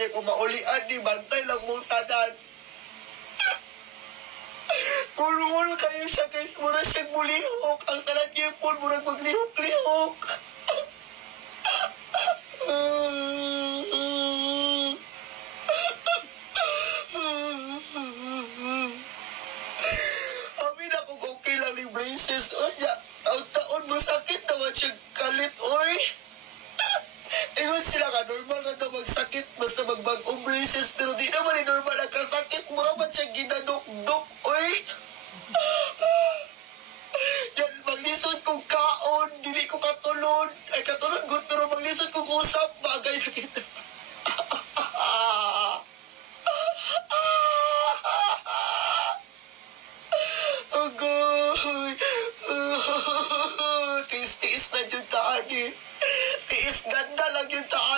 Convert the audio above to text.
Kaya kung maulian ni, bantay lang mong tanan. Mulmul kayo siya guys, mura siyang mulihok. Ang tanan niya po, murag maglihok-lihok. Amin akong okay lang ni braces. O niya, ang taon mo sakit naman siyang kalit, oy. Ingon sila ka, normal na daw magsakit basta magbag-ong braces, pero di naman ni normal ang kasakit. Mura man siyang ginadok-dok, oy. Yan, maglisod kong kaon, dili ko katulon. Ay, katulon good, pero maglisod kong usap, bagay sa kita. Agoy! Tiis-tiis na yung taan eh. Tiis ganda lang yung taan.